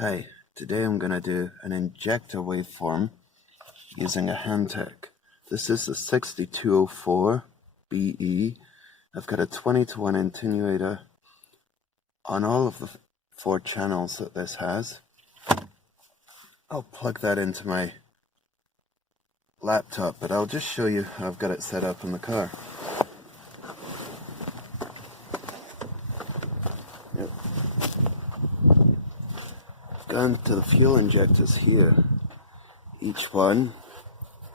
Hi, today I'm going to do an injector waveform using a Hantek. This is the 6204BE. I've got a 20:1 attenuator on all of the 4 channels that this has. I'll plug that into my laptop, but I'll just show you how I've got it set up in the car. Yep. Gone to the fuel injectors here. Each one,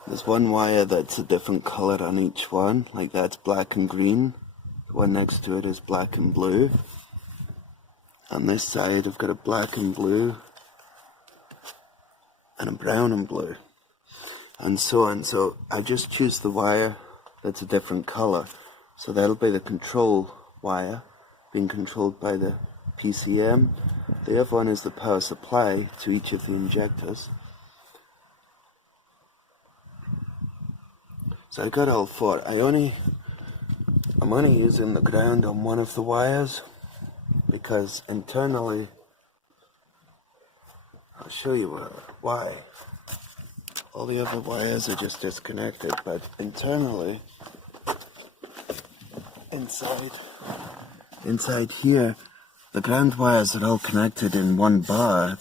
there's one wire that's a different color on each one, like that's black and green. The one next to it is black and blue. On this side I've got a black and blue and a brown and blue, and so on. So I just choose the wire that's a different color, so that'll be the control wire being controlled by the PCM. The other one is the power supply to each of the injectors. So I got all 4. I'm only using the ground on one of the wires because internally, I'll show you why. All the other wires are just disconnected, but internally, inside here, the ground wires are all connected in one bar.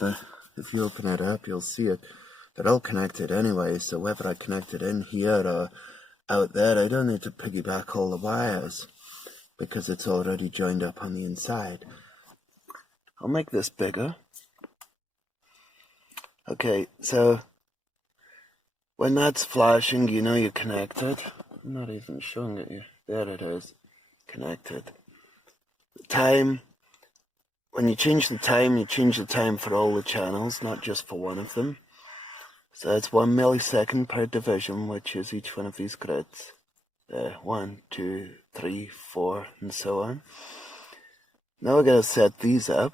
If you open it up, you'll see it. They're all connected anyway, so whether I connect it in here or out there, I don't need to piggyback all the wires because it's already joined up on the inside. I'll make this bigger. Okay, so when that's flashing, you know you're connected. I'm not even showing it here. There it is, connected. The time, when you change the time for all the channels, not just for one of them. So that's 1 millisecond per division, which is each one of these grids. 1, 2, 3, 4, and so on. Now we're going to set these up.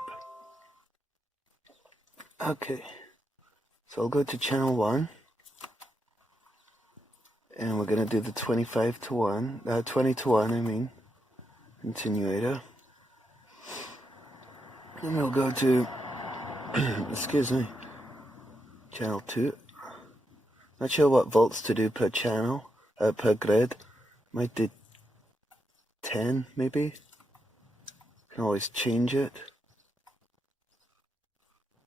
Okay, so I'll go to channel 1. And we're going to do the 20:1, I mean, attenuator. And we'll go to, excuse me, channel 2. Not sure what volts to do per channel, per grid. Might do 10 maybe. Can always change it.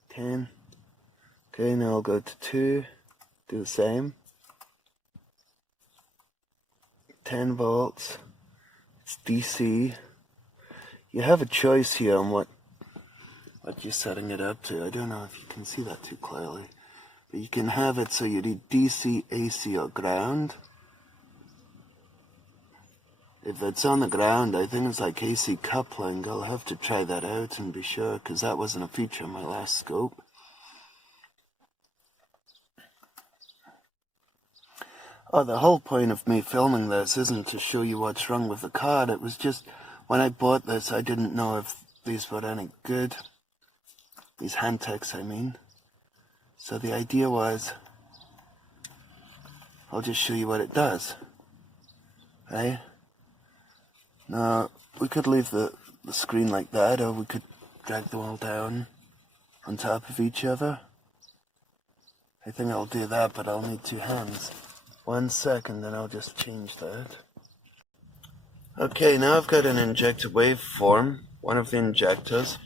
10. Okay, now I'll go to 2. Do the same. 10 volts. It's DC. You have a choice here on what you're setting it up to. I don't know if you can see that too clearly. But you can have it so you need DC, AC, or ground. If it's on the ground, I think it's like AC coupling. I'll have to try that out and be sure, because that wasn't a feature in my last scope. Oh, the whole point of me filming this isn't to show you what's wrong with the card. It was just, when I bought this, I didn't know if these were any good. These Hanteks, I mean. So the idea was, I'll just show you what it does. Right? Now, we could leave the screen like that, or we could drag them all down on top of each other. I think I'll do that, but I'll need 2 hands. 1 second, then I'll just change that. Okay, now I've got an injector waveform, one of the injectors.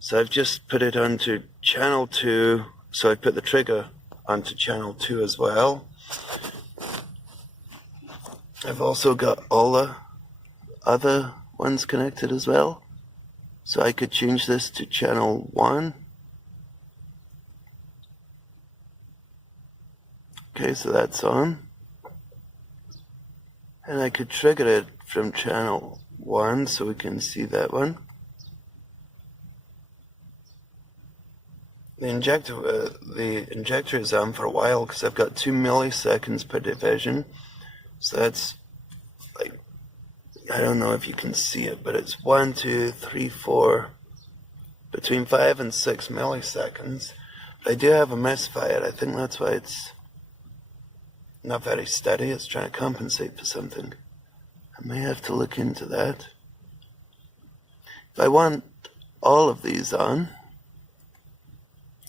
So I've just put it onto channel 2, so I put the trigger onto channel 2 as well. I've also got all the other ones connected as well. So I could change this to channel 1. Okay, so that's on. And I could trigger it from channel 1 so we can see that one. The injector is on for a while because I've got 2 milliseconds per division. So that's like, I don't know if you can see it, but it's 1, 2, 3, 4, between 5 and 6 milliseconds. But I do have a misfire. I think that's why it's not very steady. It's trying to compensate for something. I may have to look into that. If I want all of these on,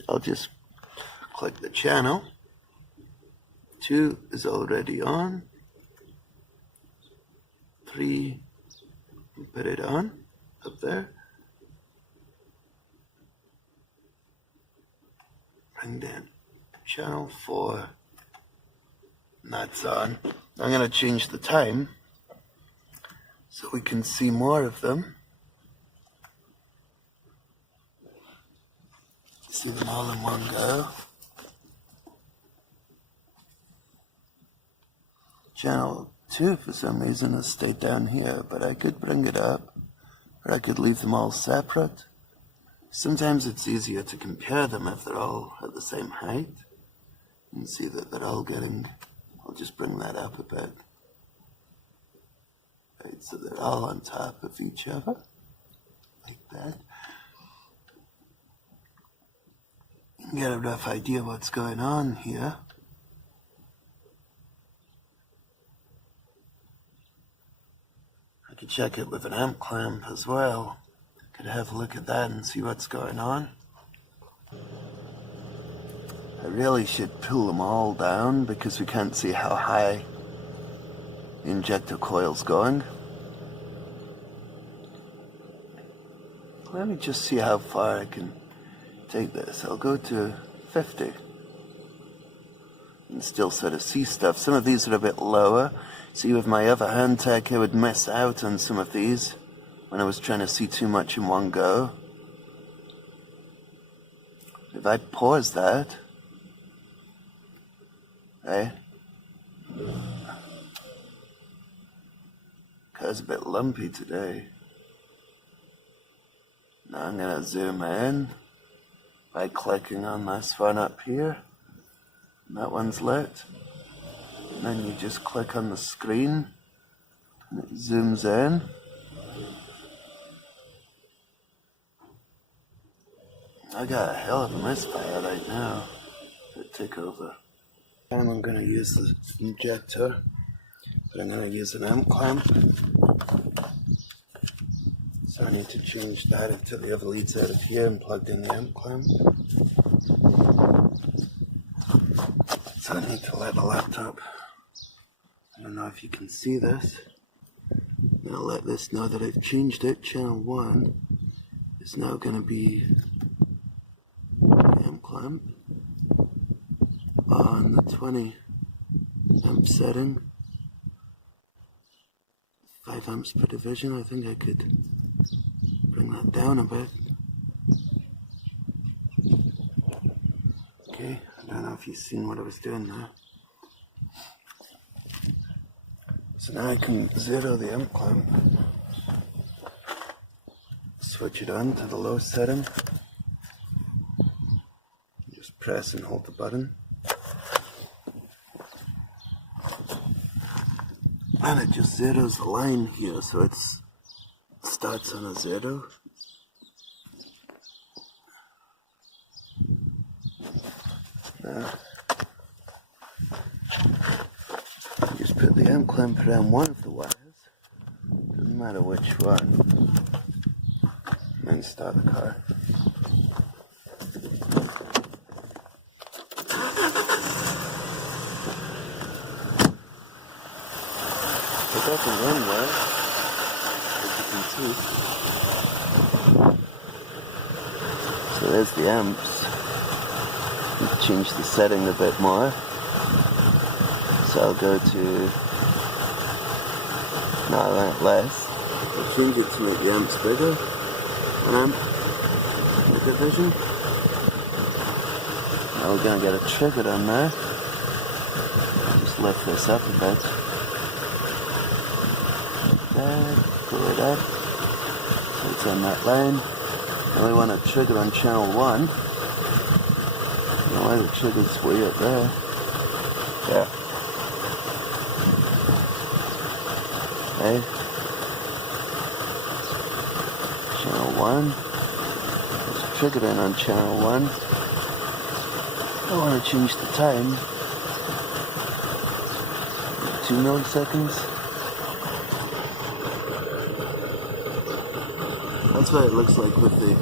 I'll just click the channel. 2 is already on. 3, put it on up there. Bring down channel 4. And that's on. I'm going to change the time so we can see more of them. See them all in one go. Channel 2 for some reason has stayed down here, but I could bring it up, or I could leave them all separate. Sometimes it's easier to compare them if they're all at the same height. You can see that they're all getting, I'll just bring that up a bit. Right, so they're all on top of each other, like that. You can get a rough idea what's going on here. I could check it with an amp clamp as well. Could have a look at that and see what's going on. I really should pull them all down because we can't see how high the injector coil's going. Let me just see how far I can take this. I'll go to 50 and still sort of see stuff. Some of these are a bit lower. See, with my other Hantek, I would miss out on some of these when I was trying to see too much in one go. If I pause that, right? Car's a bit lumpy today. Now I'm going to zoom in by clicking on this one up here. And that one's lit. And then you just click on the screen and it zooms in. I got a hell of a misfire right now. It'll take over. And I'm going to use the injector, but I'm going to use an amp clamp. So I need to change that until the other lead's out of here and plugged in the amp clamp. So I need to let the laptop. I don't know if you can see this. I'm going to let this know that I've changed it. Channel 1 is now going to be the amp clamp on the 20 amp setting. 5 amps per division. I think I could bring that down a bit. Okay, I don't know if you've seen what I was doing there. So now I can zero the amp clamp, switch it on to the low setting, just press and hold the button, and it just zeroes the line here, so it starts on a 0. Now, just put the amp clamp around one of the wires, doesn't matter which one, and then start the car. It doesn't run well, as you can see. So there's the amps. We've changed the setting a bit more. So I'll go to, no, I want it less. I'll change it to make the amps bigger. 1 amp per division. Now we're going to get a trigger on there. Just lift this up a bit. There, pull it up. So it's on that line. Now we want a trigger on channel 1. I don't know why the trigger's way up there. There. Okay. Channel 1. Let's trigger in on channel 1. I want to change the time. 2 milliseconds. That's what it looks like with the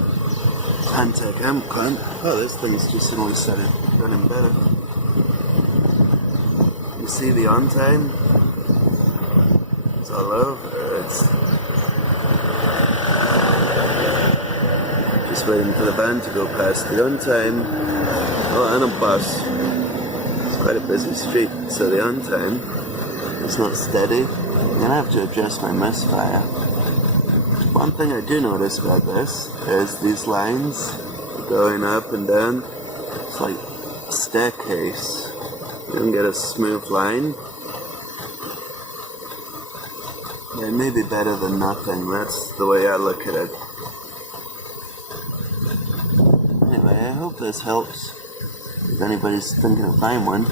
Hantek amp clamp. Oh, this thing's just suddenly started running better. You see the on time? It's all over. It's just waiting for the van to go past the on time. Oh, and a bus. It's quite a busy street, so the on time is not steady. I'm gonna have to adjust my misfire. One thing I do notice about this is these lines going up and down. It's like a staircase. You don't get a smooth line. It may be better than nothing. That's the way I look at it. Anyway, I hope this helps. If anybody's thinking of buying one.